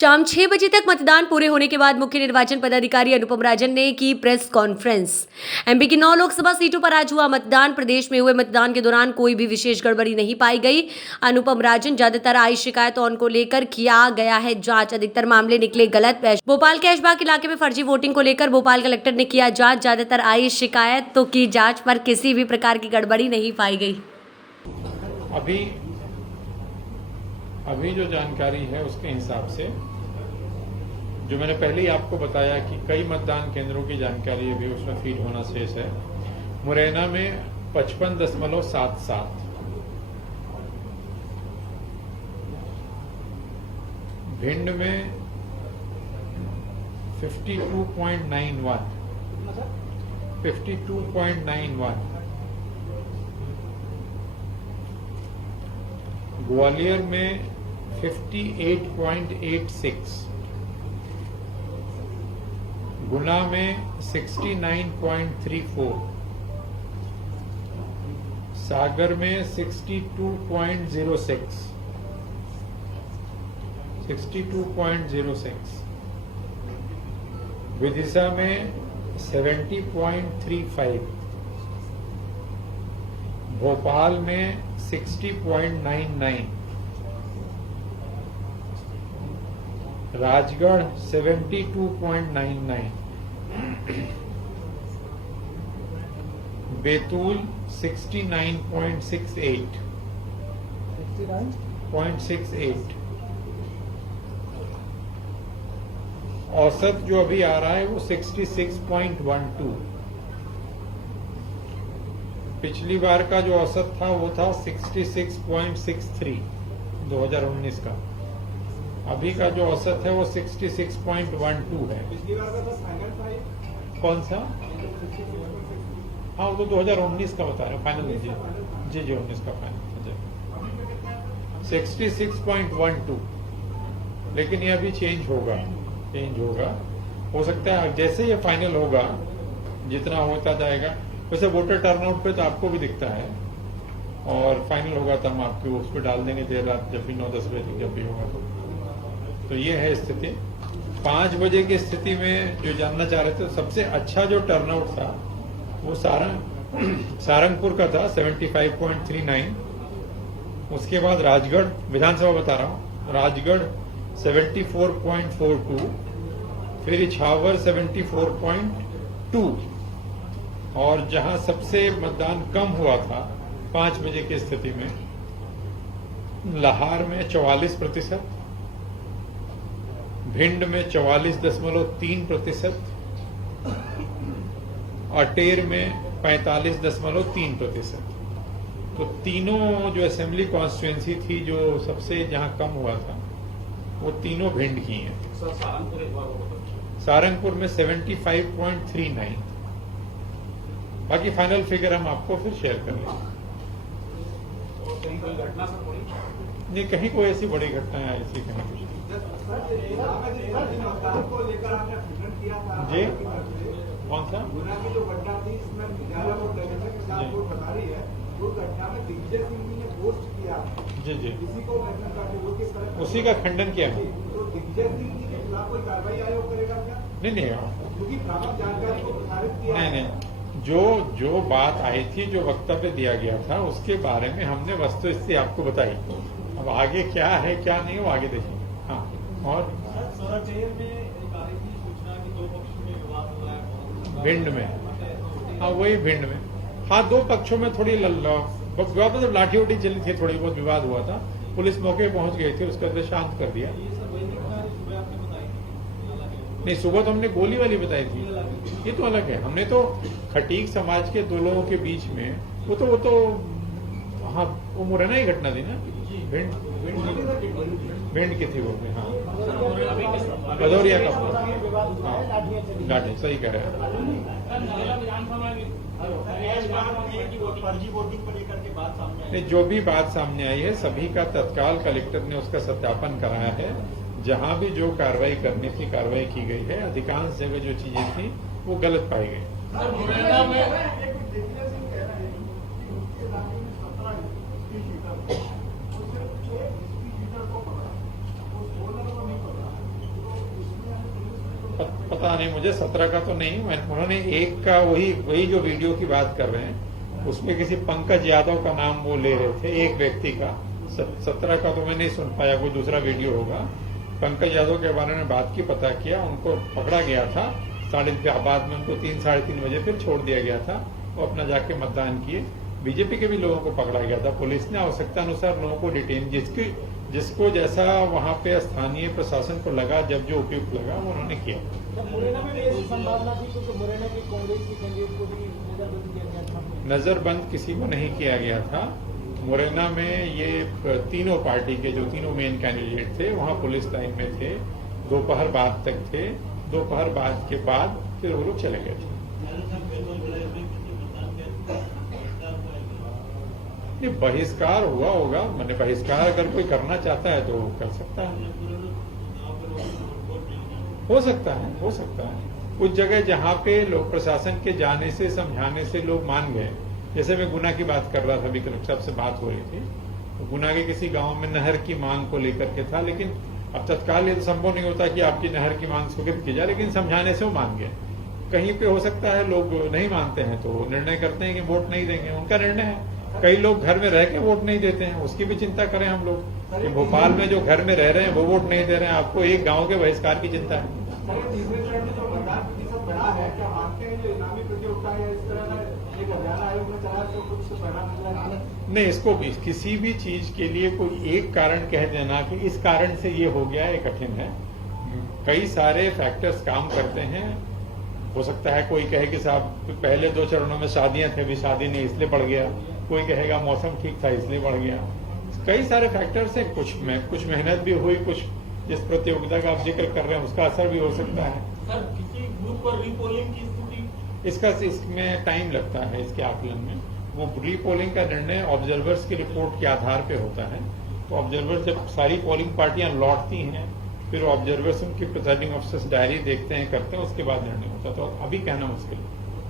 शाम 6 बजे तक मतदान पूरे होने के बाद मुख्य निर्वाचन पदाधिकारी अनुपम राजन ने की प्रेस कॉन्फ्रेंस। एमपी की 9 लोकसभा सीटों पर आज हुआ मतदान। प्रदेश में हुए मतदान के दौरान कोई भी विशेष गड़बड़ी नहीं पाई गई। अनुपम राजन, ज्यादातर आई शिकायतों को लेकर किया गया है जांच, अधिकतर मामले निकले गलत। भोपाल के ऐशबाग इलाके में फर्जी वोटिंग को लेकर भोपाल कलेक्टर ने किया जांच, ज्यादातर आई शिकायतों की जांच पर किसी भी प्रकार की गड़बड़ी नहीं पाई गई। अभी जो जानकारी है उसके हिसाब से, जो मैंने पहले ही आपको बताया कि कई मतदान केंद्रों की जानकारी अभी उसमें फीड होना शेष है। मुरैना में 55.77, भिंड में 52.91, ग्वालियर में 58.86, गुना में 69.34, सागर में 62.06, विदिशा में 70.35, भोपाल में 60.99, राजगढ़ 72.99, बैतूल 69.68, औसत जो अभी आ रहा है वो 66.12। पिछली बार का जो औसत था वो था 66.63 2019 का। अभी का जो औसत है वो 66.12 है। पिछली बार का तो फाइनल था। कौन सा? हाँ, वो तो 2019 का बता रहे हैं फाइनल। जी 19 का फाइनल 66.12। लेकिन ये अभी चेंज होगा। हो सकता है जैसे ये फाइनल होगा, जितना होता जाएगा वैसे वोटर टर्नआउट पे तो आपको भी दिखता है, और फाइनल होगा तो हम आपको उस पर डाल देंगे देर रात, जब भी 9-10 बजे जब भी होगा तो ये है स्थिति। 5 बजे की स्थिति में जो जानना चाह रहे थे, सबसे अच्छा जो टर्नआउट था वो सारंगपुर का था 75.39। उसके बाद राजगढ़, विधानसभा बता रहा हूँ, राजगढ़ 74.42, फिर इछावर 74.2, और जहां सबसे मतदान कम हुआ था 5 बजे की स्थिति में, लाहार में 44%, भिंड में 44.3%, अटेर में 45.3%। तो तीनों जो असेंबली कॉन्स्टिट्यूएंसी थी जो सबसे जहां कम हुआ था वो तीनों भिंड की हैं। सारंगपुर में 75.39। बाकी फाइनल फिगर हम आपको फिर शेयर कर लेंगे। नहीं, कहीं कोई ऐसी बड़ी घटना है ऐसी कहीं कुछ जी। कौन सा? गुना की जो घटना थी, इसमें 11 वोट लगने से 50 वोट बता रही है। वो घटना में दिग्विजय सिंह जी ने पोस्ट किया जी इसी को वो किस तरह उसी का खंडन किया है। तो दिग्विजय सिंह जी के खिलाफ कोई कार्रवाई आयोग करेगा क्या? नहीं, क्योंकि प्राप्त जानकारी को प्रसारित किया नहीं, जो बात आई थी, जो वक्तव्य दिया गया था, उसके बारे में हमने वस्तुस्थिति आपको बताई। अब आगे क्या है क्या नहीं वो आगे देखिए। हाँ, और भिंड में, हाँ वही भिंड में, हाँ 2 पक्षों में थोड़ी विवाद, जब लाठी उठी चली थी, थोड़ी बहुत विवाद हुआ था, पुलिस मौके पहुंच गई थी, उसके बाद शांत कर दिया। नहीं, सुबह तो हमने गोली वाली बताई थी, ये तो अलग है। हमने तो खटीक समाज के 2 लोगों के बीच में, वो तो हाँ वो मुरैना ही घटना थी ना, भिंड की थी वो। हाँ, भदौरिया का, हाँ लाठी, सही कह रहे हैं। जो भी बात सामने आई है, सभी का तत्काल कलेक्टर ने उसका सत्यापन कराया है। जहां भी जो कार्रवाई करनी थी कार्रवाई की गई है। अधिकांश जगह जो चीजें थी वो गलत पाई गई। पता नहीं मुझे, 17 का तो नहीं। उन्होंने एक का वही जो वीडियो की बात कर रहे हैं उसमें किसी पंकज यादव का नाम वो ले रहे थे, एक व्यक्ति का। 17 का तो मैं नहीं सुन पाया, कोई दूसरा वीडियो होगा। पंकज यादव के बारे में बात की, पता किया, उनको पकड़ा गया था। बाद में उनको 3 साढ़े 3 बजे फिर छोड़ दिया गया था। वो अपना जाके मतदान किए। बीजेपी के भी लोगों को पकड़ा गया था। पुलिस ने आवश्यकता अनुसार लोगों को डिटेन, जिसको जैसा वहां पे स्थानीय प्रशासन को लगा, जब जो उपयुक्त लगा वो उन्होंने किया। मुरैना में भी ऐसी संभावना थी क्योंकि मुरैना की कांग्रेस के कैंडिडेट को भी नजरबंद किया गया था। नजरबंद किसी को नहीं किया गया था। मुरैना में ये तीनों पार्टी के जो तीनों मेन कैंडिडेट थे वहां पुलिस लाइन में थे, दोपहर बाद तक थे। दोपहर बाद के बाद फिर वो लोग चले गए थे। ये बहिष्कार हुआ होगा, मैंने बहिष्कार अगर कोई करना चाहता है तो कर सकता है, हो सकता है। कुछ जगह जहां पे लोग प्रशासन के जाने से, समझाने से लोग मान गए, जैसे मैं गुना की बात कर रहा था, अभी कलेक्टर साहब से बात हो रही थी, तो गुना के किसी गांव में नहर की मांग को लेकर के था, लेकिन अब तत्काल ये तो संभव नहीं होता कि आपकी नहर की मांग स्वीकृत की जाए, लेकिन समझाने से वो मान गए। कहीं पे हो सकता है लोग नहीं मानते हैं तो निर्णय करते हैं कि वोट नहीं देंगे, उनका निर्णय है। कई लोग घर में रह के वोट नहीं देते हैं, उसकी भी चिंता करें हम लोग कि भोपाल में जो घर में रह रहे हैं वो वोट नहीं दे रहे हैं। आपको एक गांव के बहिष्कार की चिंता है। तीसरे चरण में जो मतदान प्रतिशत बढ़ा है, क्या मानते हैं जो इनामी प्रतियोगिता है इस तरह का एक अभियान आयोग ने चला तो कुछ परिणाम निकला नहीं, इसको भी किसी भी चीज के लिए कोई एक कारण कह देना कि इस कारण से ये हो गया है कठिन है। कई सारे फैक्टर्स काम करते हैं। हो सकता है कोई कहे कि साहब पहले 2 चरणों में शादियां थे, अभी शादी नहीं इसलिए बढ़ गया। कोई कहेगा मौसम ठीक था इसलिए बढ़ गया। कई सारे फैक्टर्स हैं। कुछ मेहनत भी हुई, कुछ जिस प्रतियोगिता का आप जिक्र कर रहे हैं उसका असर भी हो सकता है। सर, किसी बूथ पर रीपोलिंग की स्थिति इसमें टाइम लगता है इसके आकलन में। वो रीपोलिंग का निर्णय ऑब्जर्वर्स की रिपोर्ट के आधार पे होता है। तो ऑब्जर्वर्स जब सारी पोलिंग पार्टियां लौटती हैं, फिर ऑब्जर्वर्स उनकी प्रिजाइडिंग ऑफिसर्स डायरी देखते हैं, करते हैं, उसके बाद निर्णय होता है। तो अभी कहना मुश्किल है।